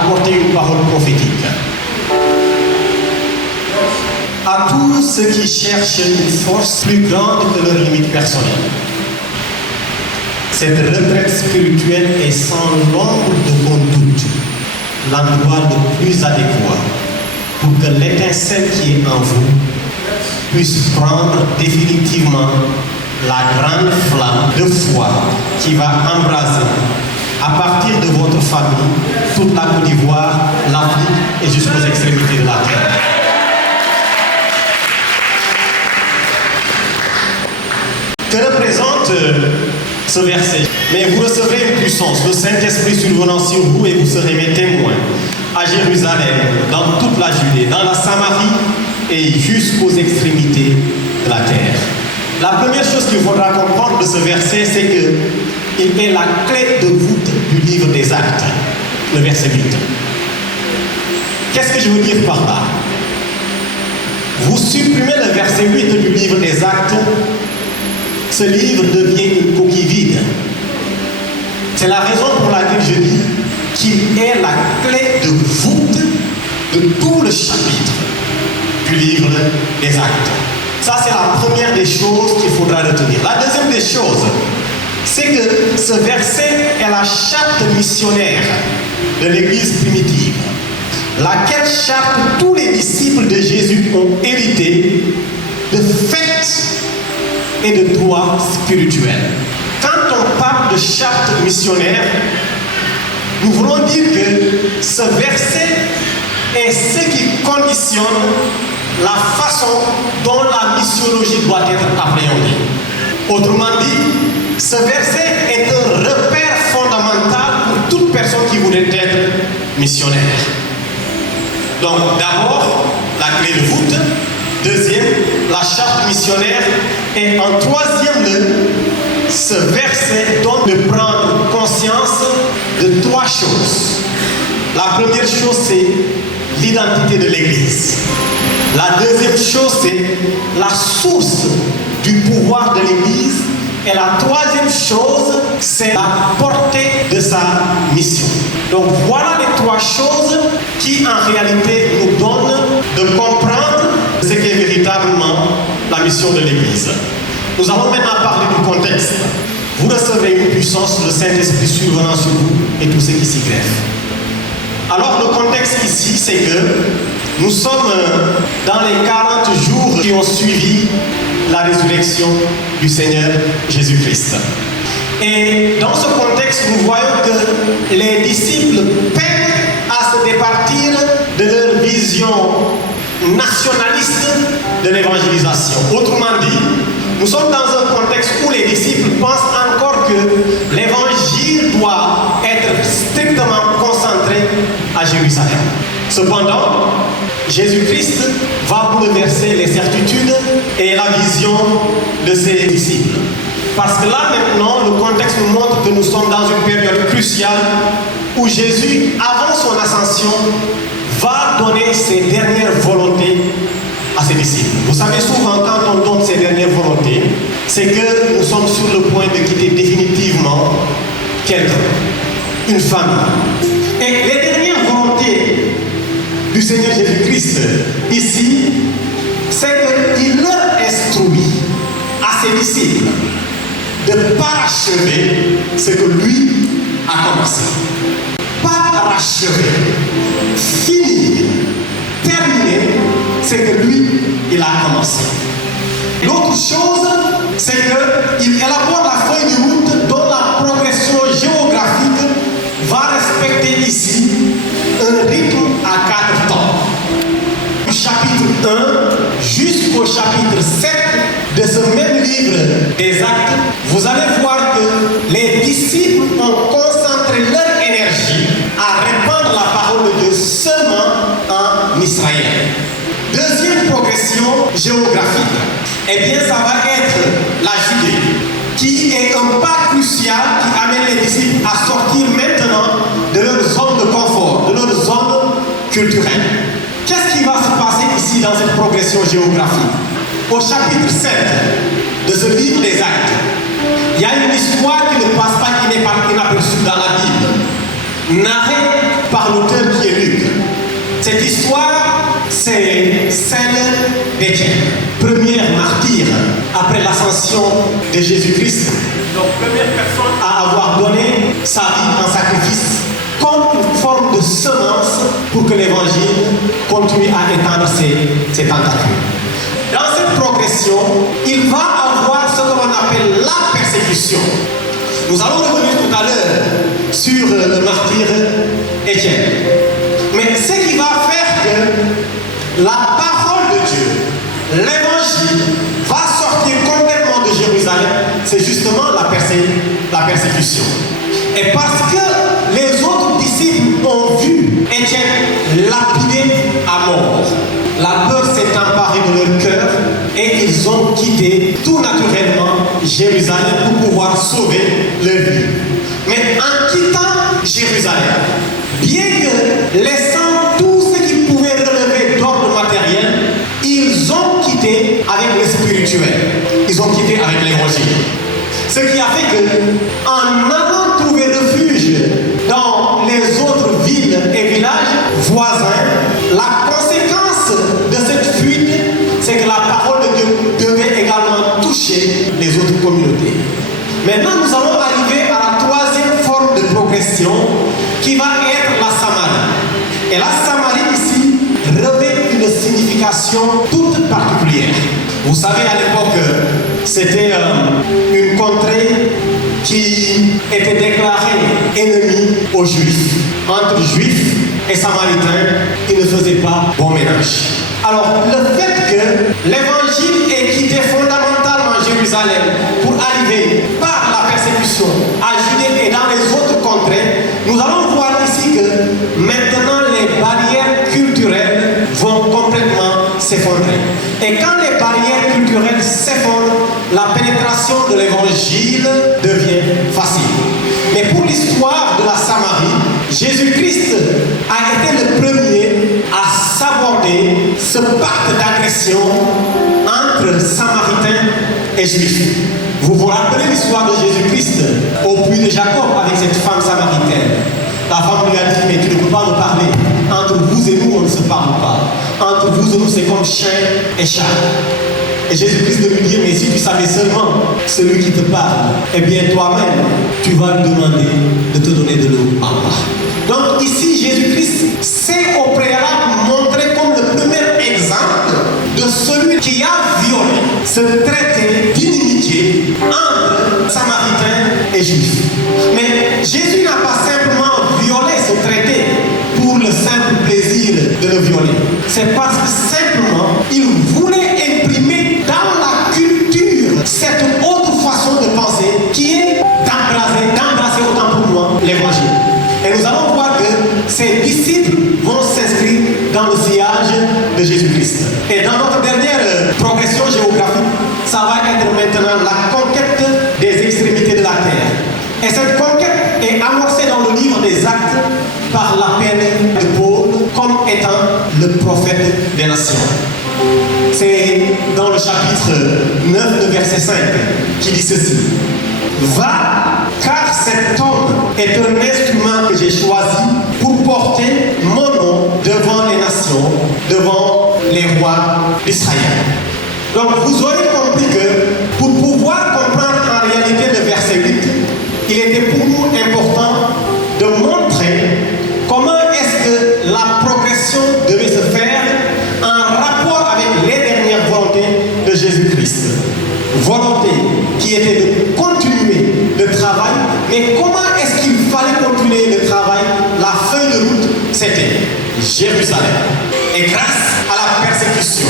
apporter une parole prophétique à tous ceux qui cherchent une force plus grande que leurs limites personnelles. Cette retraite spirituelle est sans l'ombre d'aucun doute l'endroit le plus adéquat pour que l'étincelle qui est en vous puisse prendre définitivement la grande flamme de foi qui va embraser à partir de votre famille toute la Côte d'Ivoire, l'Afrique et jusqu'aux extrémités de la terre. Que représente ce verset? Mais vous recevrez une puissance, le Saint-Esprit survenant sur vous et vous serez mes témoins à Jérusalem, dans toute la Judée, dans la Samarie et jusqu'aux extrémités de la terre. La première chose qu'il faudra comprendre de ce verset, c'est qu'il est la clé de voûte du livre des Actes, le verset 8. Qu'est-ce que je veux dire par là? Vous supprimez le verset 8 du livre des Actes, ce livre devient une coquille vide. C'est la raison pour laquelle je dis qu'il est la clé de voûte de tout le chapitre du livre des Actes. Ça, c'est la première des choses qu'il faudra retenir. La deuxième des choses, c'est que ce verset est la charte missionnaire de l'Église primitive, laquelle charte tous les disciples de Jésus ont hérité de faits et de droits spirituels. Quand on parle de charte missionnaire, nous voulons dire que ce verset est ce qui conditionne la façon dont la missiologie doit être appréhendée. Autrement dit, ce verset est un repère fondamental pour toute personne qui voudrait être missionnaire. Donc d'abord, la clé de voûte. Deuxième, la charte missionnaire. Et en troisième lieu, ce verset donne de prendre conscience de trois choses. La première chose, c'est l'identité de l'Église. La deuxième chose, c'est la source du pouvoir de l'Église. Et la troisième chose, c'est la portée de sa mission. Donc voilà les trois choses qui en réalité nous donnent de comprendre ce qu'est véritablement la mission de l'Église. Nous allons maintenant parler du contexte. Vous recevrez une puissance, le Saint-Esprit survenant sur vous et tout ce qui s'y greffe. Alors le contexte ici, c'est que nous sommes dans les 40 jours qui ont suivi la résurrection du Seigneur Jésus-Christ. Et dans ce contexte, nous voyons que les disciples peinent à se départir de leur vision nationaliste de l'évangélisation. Autrement dit, nous sommes dans un contexte où les disciples pensent encore que l'évangile doit être strictement concentré à Jérusalem. Cependant, Jésus-Christ va bouleverser les certitudes et la vision de ses disciples. Parce que là maintenant, le contexte nous montre que nous sommes dans une période cruciale où Jésus, avant son ascension, va donner ses dernières volontés à ses disciples. Vous savez, souvent quand on donne ses dernières volontés, c'est que nous sommes sur le point de quitter définitivement quelqu'un, une famille. Et les dernières volontés du Seigneur Jésus-Christ ici, c'est qu'il leur instruit à ses disciples de parachever ce que lui a commencé. Parachever, finir, terminer ce que lui, il a commencé. L'autre chose, c'est qu'il élabore la feuille de route dont la progression géographique va respecter ici un rythme à 4 temps. Du chapitre 1 jusqu'au chapitre 7 de ce même livre des Actes, vous allez voir que les disciples ont concentré leur énergie à répandre la parole de Dieu seulement en Israël. Deuxième progression géographique, eh bien ça va être la Judée, qui est un pas crucial qui amène les disciples à sortir maintenant de leur zone de confort, de leur zone culturelle. Qu'est-ce qui va se passer ici dans cette progression géographique? Au chapitre 7 de ce livre des Actes, il y a une histoire qui ne passe pas inaperçue dans la Bible, narrée par l'auteur qui est Luc. Cette histoire, c'est celle d'Étienne, première martyr après l'ascension de Jésus-Christ, donc première personne à avoir donné sa vie en sacrifice comme une forme de semence pour que l'évangile continue à étendre ses tentacules. Dans cette progression, il va avoir ce que l'on appelle la persécution. Nous allons revenir tout à l'heure sur le martyr Étienne. Mais ce qui va faire que la parole de Dieu, l'évangile, va sortir complètement de Jérusalem, c'est justement la persécution. Et parce que les autres disciples ont vu Étienne lapidé à mort, la peur s'est emparée de leur cœur et ils ont quitté tout naturellement Jérusalem pour pouvoir sauver leur vie. Mais en quittant Jérusalem, bien que laissant tout ce qu'ils pouvaient relever d'ordre matériel, ils ont quitté avec le spirituel. Ils ont quitté avec l'évangile. Ce qui a fait que, en allant trouver refuge dans les autres villes et villages voisins, la conséquence de cette fuite, c'est que la parole de Dieu devait également toucher les autres communautés. Maintenant, nous allons arriver à la troisième forme de progression qui va être la Samarie. Et la Samarie ici revêt une signification toute particulière. Vous savez, à l'époque, c'était une contrée qui était déclarée ennemie aux Juifs. Entre Juifs et Samaritains, ils ne faisaient pas bon ménage. Alors, le fait que l'évangile ait quitté fondamentalement Jérusalem pour arriver par la persécution à Judée et dans les autres contrées, nous allons voir ici que maintenant les barrières culturelles vont complètement s'effondrer. Et quand les barrières culturelles s'effondrent, la pénétration de l'évangile devient facile. Mais pour l'histoire de la Samarie, Jésus-Christ a été le premier à s'aborder ce pacte d'agression entre Samaritains et Juifs. Vous vous rappelez l'histoire de Jésus-Christ au puits de Jacob avec cette femme samaritaine. La femme lui a dit, mais tu ne peux pas me parler. Entre vous et nous, on ne se parle pas. Entre vous et nous, c'est comme chien et chat. Et Jésus-Christ de lui dire, mais si tu savais seulement celui qui te parle, eh bien toi-même, tu vas lui demander de te donner de l'eau à boire. Donc ici, Jésus-Christ s'est au préalable montré comme le premier exemple de celui qui a violé ce traité d'inimitié entre Samaritains et Juifs. Mais Jésus n'a pas simplement violé ce traité pour le simple plaisir de le violer. C'est parce que simplement, il voulait imprimer dans la culture cette autre façon de penser qui est d'embrasser autant pour moi l'évangile. Et nous allons voir que ces disciples vont s'inscrire dans le sillage de Jésus-Christ. Et dans notre dernière progression géographique, ça va être maintenant la conquête des extrémités de la terre. Et cette conquête est amorcée dans le livre des Actes par l'appel de Paul comme étant le prophète des nations. C'est dans le chapitre 9, le verset 5, qui dit ceci. Va, car cet homme est un instrument que j'ai choisi pour porter mon nom devant les nations, devant les rois d'Israël. Donc vous aurez compris que pour pouvoir comprendre en réalité le verset 8, il était pour nous important de montrer comment est-ce que la progression devait se faire en rapport avec les dernières volontés de Jésus-Christ. Volonté qui était de continuer le travail, mais comment est-ce qu'il fallait continuer le travail? La feuille de route, c'était Jérusalem. Et grâce à la persécution,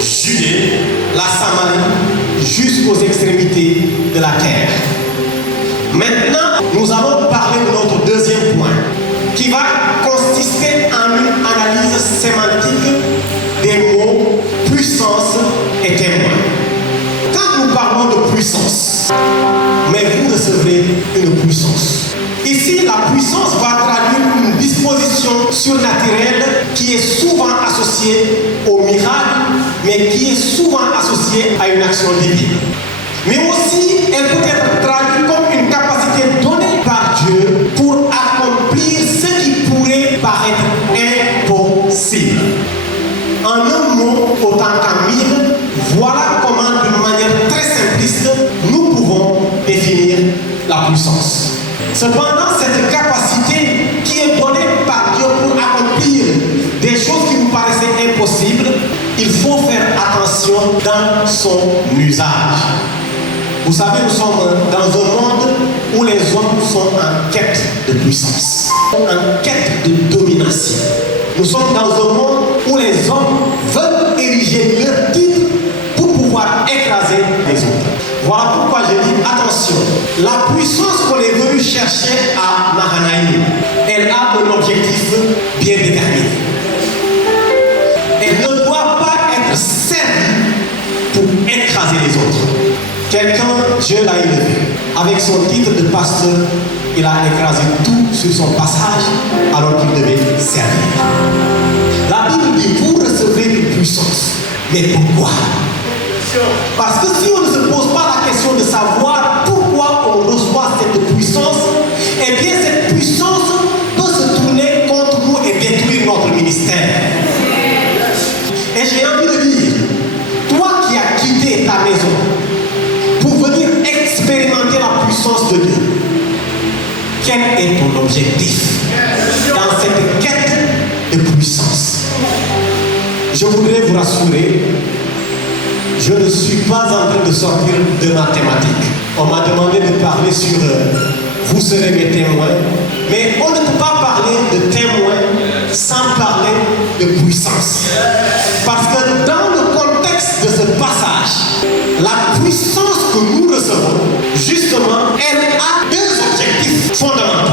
Judée, la Samarie, jusqu'aux extrémités de la terre. Maintenant, nous allons parler de notre deuxième point, qui va consister en une analyse sémantique des mots puissance et témoin. Quand nous parlons de puissance, mais vous recevrez une puissance. Ici, la puissance va traduire une disposition surnaturelle qui est souvent associée au miracle, mais qui est souvent associée à une action divine. Mais aussi, elle peut être traduite comme une capacité donnée par Dieu pour accomplir ce qui pourrait paraître impossible. En un mot, autant qu'en mille, voilà comment, d'une manière très simpliste, nous pouvons définir la puissance. Cependant, cette capacité qui est donnée par Dieu pour accomplir des choses qui nous paraissaient impossibles, il faut faire attention dans son usage. Vous savez, nous sommes dans un monde où les hommes sont en quête de puissance, en quête de domination. Nous sommes dans un monde où les hommes veulent ériger leur titre pour pouvoir écraser les autres. Voilà pourquoi je dis attention. La puissance qu'on est venu chercher à Mahanaïm, elle a un objectif bien déterminé. Elle ne doit pas être servie pour écraser les autres. Quelqu'un, Dieu l'a élevé. Avec son titre de pasteur, il a écrasé tout sur son passage alors qu'il devait servir. La Bible dit, vous recevrez une puissance. Mais pourquoi? Parce que si on ne se pose pas la question de savoir pourquoi on reçoit cette puissance, eh bien cette puissance peut se tourner contre nous et détruire notre ministère. Et j'ai envie de dire, toi qui as quitté ta maison pour venir expérimenter la puissance de Dieu, quel est ton objectif dans cette quête de puissance? Je voudrais vous rassurer, je ne suis pas en train de sortir de mathématiques. On m'a demandé de parler sur vous serez mes témoins, mais on ne peut pas parler de témoins sans parler de puissance. Parce que dans le contexte de ce passage, la puissance que nous recevons, justement, elle a deux objectifs fondamentaux.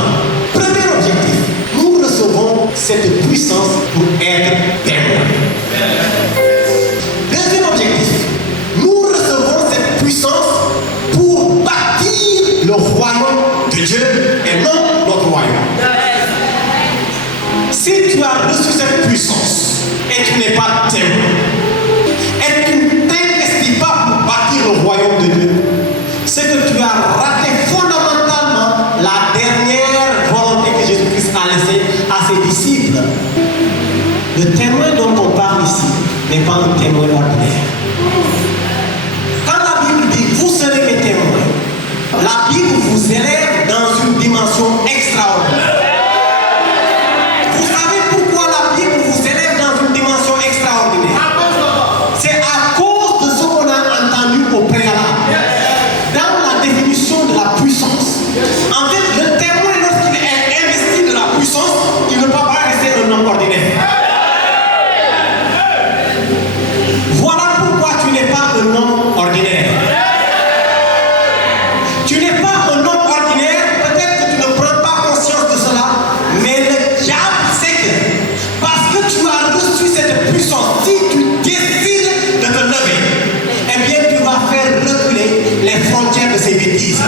Premier objectif, nous recevons cette puissance pour être témoins. Deuxième objectif, nous recevons cette puissance pour bâtir le royaume de Dieu et non notre royaume. Si tu as reçu cette puissance et tu n'es pas témoin, et tu ne t'investis pas pour bâtir le royaume de Dieu, c'est que tu as raté fondamentalement la dernière volonté que Jésus-Christ a laissée à ses disciples. Le témoin dont on parle ici n'est pas un témoin ordinaire. Quand la Bible dit vous serez mes témoins, la Bible vous élève dans une dimension extraordinaire. Vous savez pourquoi la Bible vous élève dans une dimension extraordinaire? C'est à cause de ce qu'on a entendu au préalable. Dans la définition de la puissance, en fait, le témoin, lorsqu'il est investi de la puissance, il ne peut pas rester un homme ordinaire. Voilà pourquoi tu n'es pas un homme ordinaire. Tu n'es pas un homme ordinaire, peut-être que tu ne prends pas conscience de cela, mais le diable sait que parce que tu as reçu cette puissance, si tu décides de te lever, eh bien tu vas faire reculer les frontières de ces bêtises.